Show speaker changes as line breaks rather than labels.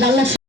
Đó là.